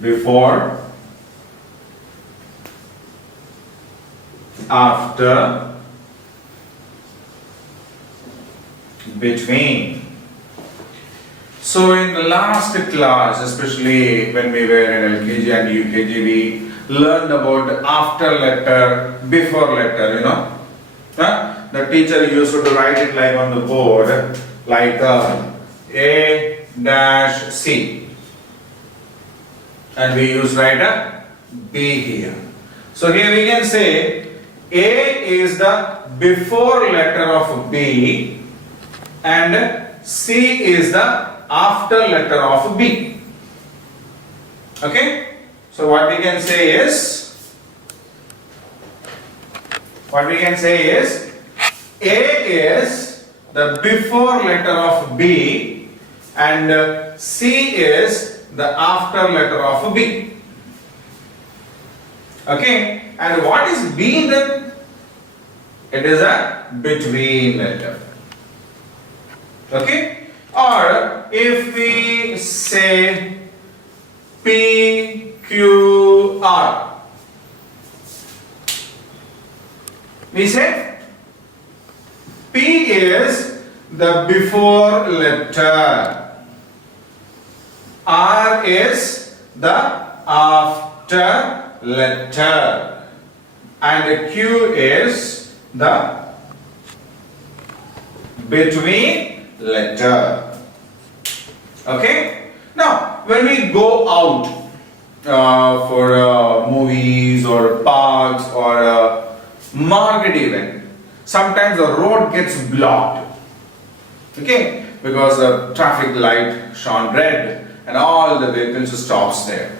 before, after, between. So in the last class, especially when we were in LKG and UKG, we learned about the after letter, before letter, you know. The teacher used to write it like on the board, like A-C. And we use write a B here. So here we can say A is the before letter of B and C is the after letter of B. Okay? So what we can say is A is the before letter of B and C is the after letter of B. Okay? And what is B then? It is a between letter. Okay? Or if we say P, Q, R, we say P is the before letter, R is the after letter, and Q is the between letter. Okay? Now, when we go out for movies or parks or a market event, sometimes the road gets blocked. Okay? Because the traffic light shone red and all the vehicles stops there.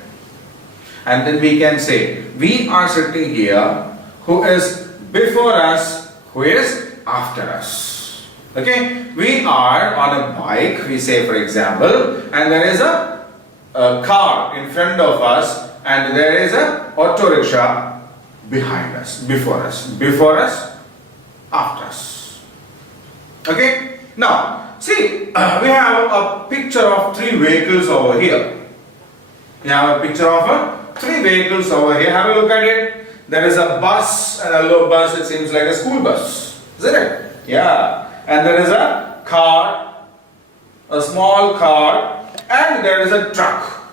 And then we can say, we are sitting here, who is before us, who is after us. Okay, we are on a bike, we say for example, and there is a car in front of us and there is a auto rickshaw behind us, before us, after us. Okay, now see, we have a picture of three vehicles over here. We have a picture of three vehicles over here. Have a look at it. There is a bus, and a low bus, it seems like a school bus, isn't it? Yeah. And there is a car, a small car, and there is a truck.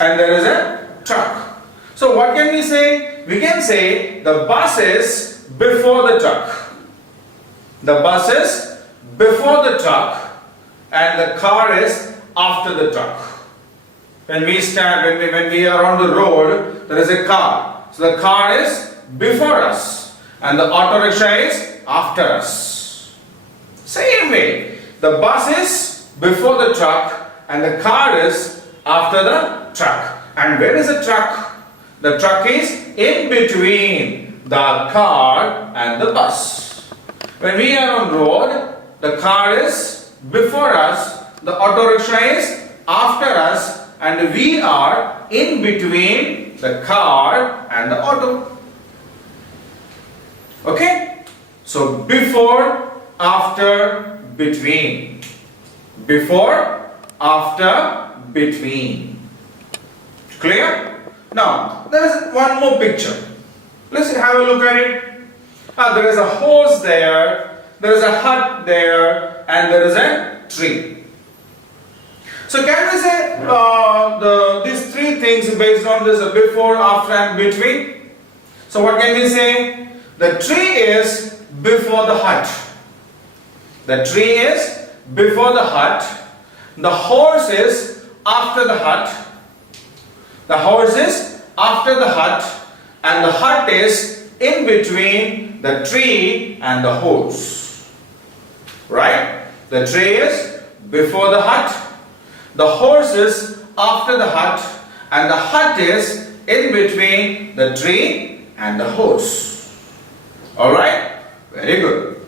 And there is a truck. So what can we say? We can say the bus is before the truck. The bus is before the truck and the car is after the truck. When we are on the road, there is a car. So the car is before us and the auto rickshaw is after us. Same way, the bus is before the truck and the car is after the truck. And where is the truck? The truck is in between the car and the bus. When we are on road, the car is before us, the auto rickshaw is after us, and we are in between the car and the auto. Okay? So before, after, between. Before, after, between. Clear? Now, there is one more picture. Let's have a look at it. There is a horse there, there is a hut there, and there is a tree. So can we say these three things based on this before, after, and between? So what can we say? The tree is before the hut. The tree is before the hut. The horse is after the hut. The horse is after the hut, and the hut is in between the tree and the horse. Right? The tree is before the hut. The horse is after the hut, and the hut is in between the tree and the horse. Alright? Very good.